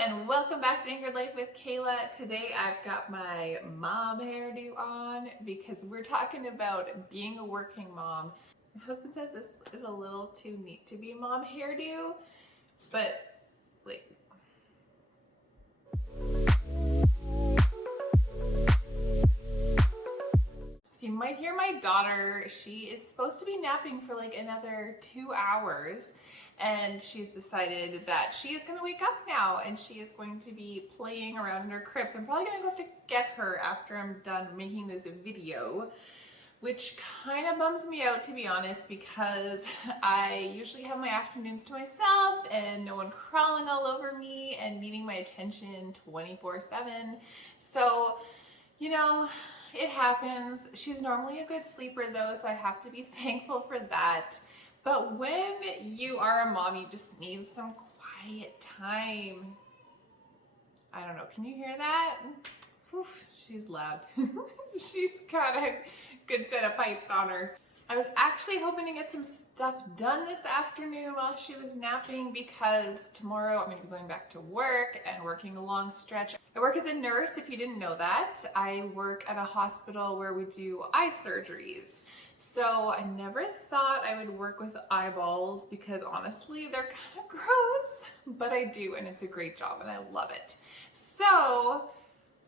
and welcome back to Anchored Life with Kayla. Today I've got my mom hairdo on because we're talking about being a working mom. My husband says this is a little too neat to be a mom hairdo, but like, so you might hear my daughter. She is supposed to be napping for like another 2 hours, and she's decided that she is going to wake up now and she is going to be playing around in her crib. So I'm probably going to go have to get her after I'm done making this video, which kind of bums me out, to be honest, because I usually have my afternoons to myself and no one crawling all over me and needing my attention 24/7. So, you know, it happens. She's normally a good sleeper though, so I have to be thankful for that. But when you are a mom, you just need some quiet time. I don't know, can you hear that? Oof, she's loud. She's got a good set of pipes on her. I was actually hoping to get some stuff done this afternoon while she was napping because tomorrow I'm going to be going back to work and working a long stretch. I work as a nurse, if you didn't know that. I work at a hospital where we do eye surgeries. So I never thought I would work with eyeballs because honestly they're kind of gross, but I do, and it's a great job and I love it. So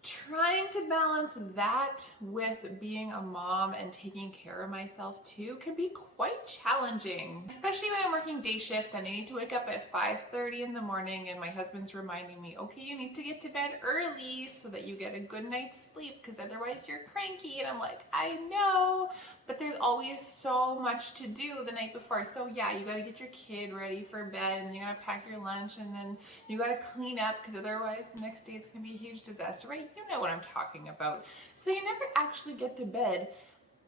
trying to balance that with being a mom and taking care of myself too can be quite challenging, especially when I'm working day shifts and I need to wake up at 5:30 in the morning and my husband's reminding me, okay, you need to get to bed early so that you get a good night's sleep because otherwise you're cranky. And I'm like, I know, but there's always so much to do the night before. So yeah, you got to get your kid ready for bed and you got to pack your lunch and then you got to clean up because otherwise the next day it's going to be a huge disaster, right? You know what I'm talking about. So you never actually get to bed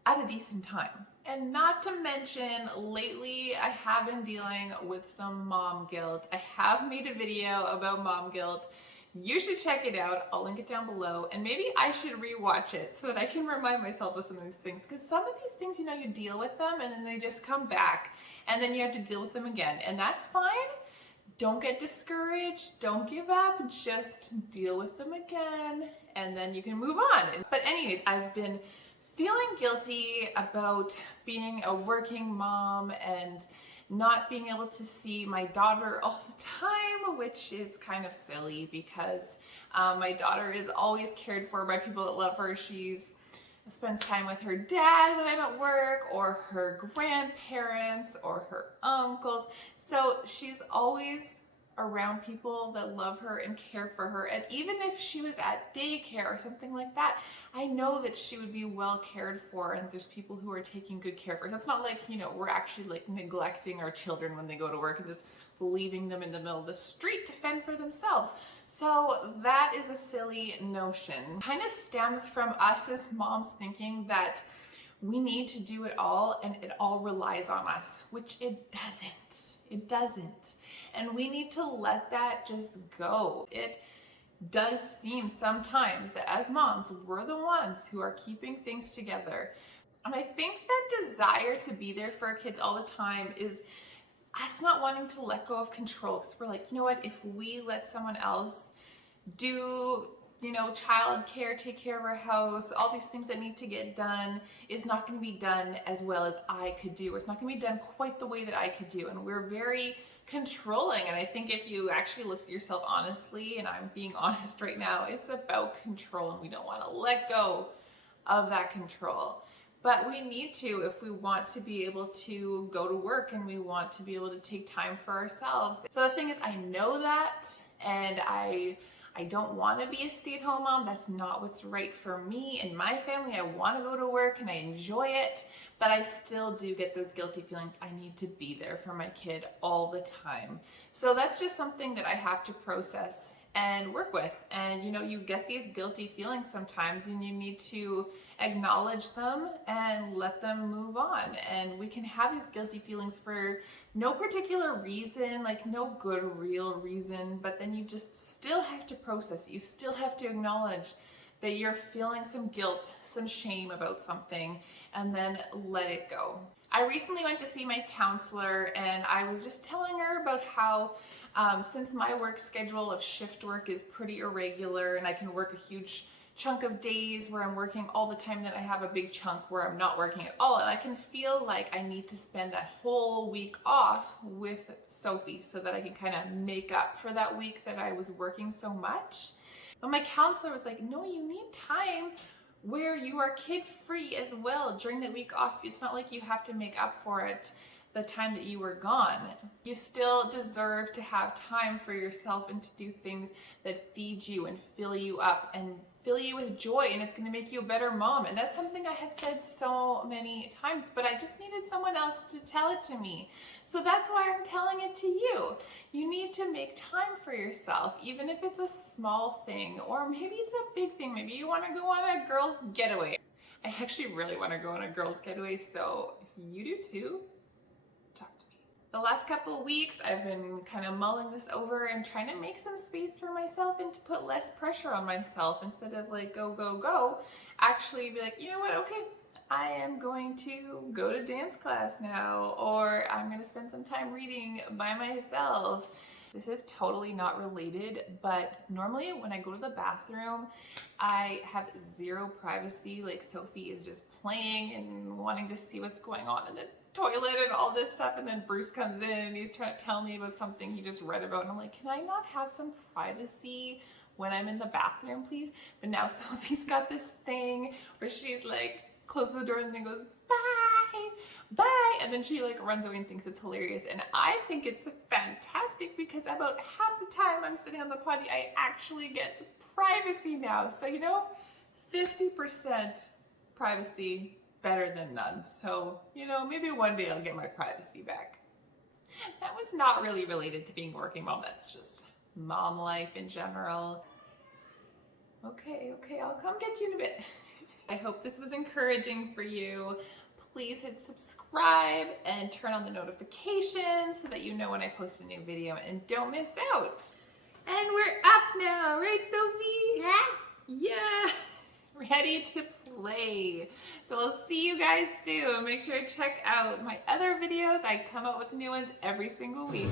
at a decent time. And not to mention, lately I have been dealing with some mom guilt. I have made a video about mom guilt. You should check it out. I'll link it down below. And maybe I should rewatch it so that I can remind myself of some of these things. Because some of these things, you know, you deal with them and then they just come back and then you have to deal with them again. And that's fine. Don't get discouraged, don't give up, just deal with them again, and then you can move on. But anyways, I've been feeling guilty about being a working mom and not being able to see my daughter all the time, which is kind of silly because my daughter is always cared for by people that love her. She's spends time with her dad when I'm at work, or her grandparents, or her uncles. So she's always around people that love her and care for her. And even if she was at daycare or something like that, I know that she would be well cared for and there's people who are taking good care of her. So it's not like, you know, we're actually like neglecting our children when they go to work and just leaving them in the middle of the street to fend for themselves. So that is a silly notion. Kind of stems from us as moms thinking that we need to do it all and it all relies on us, which it doesn't. It doesn't. And we need to let that just go. It does seem sometimes that as moms, we're the ones who are keeping things together. And I think that desire to be there for our kids all the time is us not wanting to let go of control, because we're like, you know what, if we let someone else do, you know, child care, take care of our house, all these things that need to get done, is not going to be done as well as I could do, or it's not going to be done quite the way that I could do. And we're very controlling. And I think if you actually look at yourself honestly, and I'm being honest right now, it's about control, and we don't want to let go of that control. But we need to if we want to be able to go to work and we want to be able to take time for ourselves. So the thing is, I know that, and I don't want to be a stay-at-home mom. That's not what's right for me and my family. I want to go to work and I enjoy it, but I still do get those guilty feelings. I need to be there for my kid all the time. So that's just something that I have to process and work with. And you know, you get these guilty feelings sometimes and you need to acknowledge them and let them move on. And we can have these guilty feelings for no particular reason, like no good real reason, but then you just still have to process it. You still have to acknowledge that you're feeling some guilt, some shame about something, and then let it go. I recently went to see my counselor, and I was just telling her about how since my work schedule of shift work is pretty irregular and I can work a huge chunk of days where I'm working all the time, that I have a big chunk where I'm not working at all, and I can feel like I need to spend that whole week off with Sophie so that I can kind of make up for that week that I was working so much. But my counselor was like, no, you need time where you are kid-free as well during that week off. It's not like you have to make up for it the time that you were gone. You still deserve to have time for yourself and to do things that feed you and fill you up and fill you with joy, and it's going to make you a better mom. And that's something I have said so many times, but I just needed someone else to tell it to me. So that's why I'm telling it to you. You need to make time for yourself, even if it's a small thing, or maybe it's a big thing. Maybe you want to go on a girls' getaway. I actually really want to go on a girls' getaway, so if you do too, talk to me. The last couple of weeks, I've been kind of mulling this over and trying to make some space for myself and to put less pressure on myself. Instead of like go, go, go, actually be like, you know what, okay, I am going to go to dance class now, or I'm going to spend some time reading by myself. This is totally not related, but normally when I go to the bathroom, I have zero privacy. Like Sophie is just playing and wanting to see what's going on in the toilet and all this stuff, and then Bruce comes in and he's trying to tell me about something he just read about, and I'm like, can I not have some privacy when I'm in the bathroom, please? But now Sophie's got this thing where she's like, closes the door and then goes, bye, bye, and then she like runs away and thinks it's hilarious. And I think it's fantastic because about half the time I'm sitting on the potty, I actually get privacy now. So, you know, 50% privacy, better than none. So, you know, maybe one day I'll get my privacy back. That was not really related to being a working mom. That's just mom life in general. Okay, I'll come get you in a bit. I hope this was encouraging for you. Please hit subscribe and turn on the notifications so that you know when I post a new video and don't miss out. And we're up now, right, Sophie? Yeah. Ready to play. So we'll see you guys soon. Make sure to check out my other videos. I come out with new ones every single week.